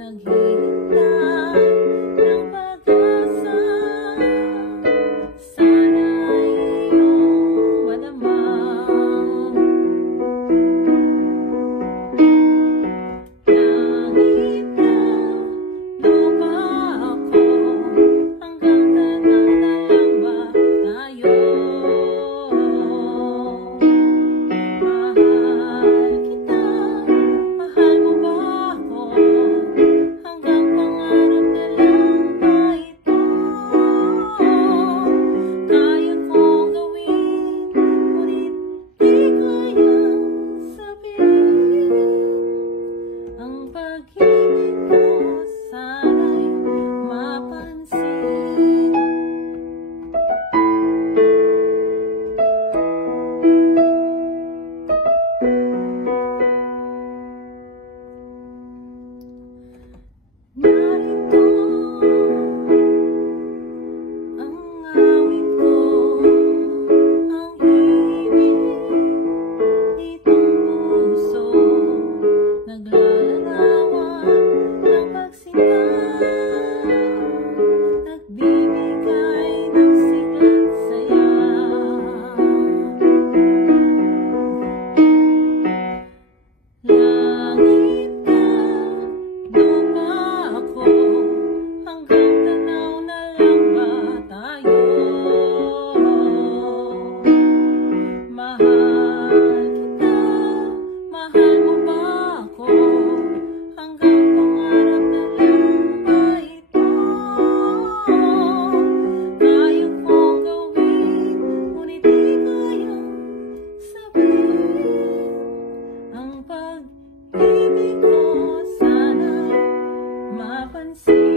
naghihintay ng pag-asa. Sana'y iyong madama. Langit ka, lupa ako, hanggang tanaw na lang ba tayo? Mahal kita, mahal mo ba ako? Hanggang pangarap na lang ba ito? Kaya kong gawin, ngunit di kayang sabihin. Ang pag-ibig ko sana'y mapansin. Narito ang awit ko, ang ibig nitong puso, naglalarawan ng pagsinta, nagbibigay ng sigla't saya. Langit ka, lupa ako, hanggang tanaw na lang ba tayo? Mahal kita, mahal mo ba ako? Hanggang pangarap na lang ba ito? Kaya kong gawin, ngunit di kayang sabihin. Ang pag-ibig ko sana'y mapansin.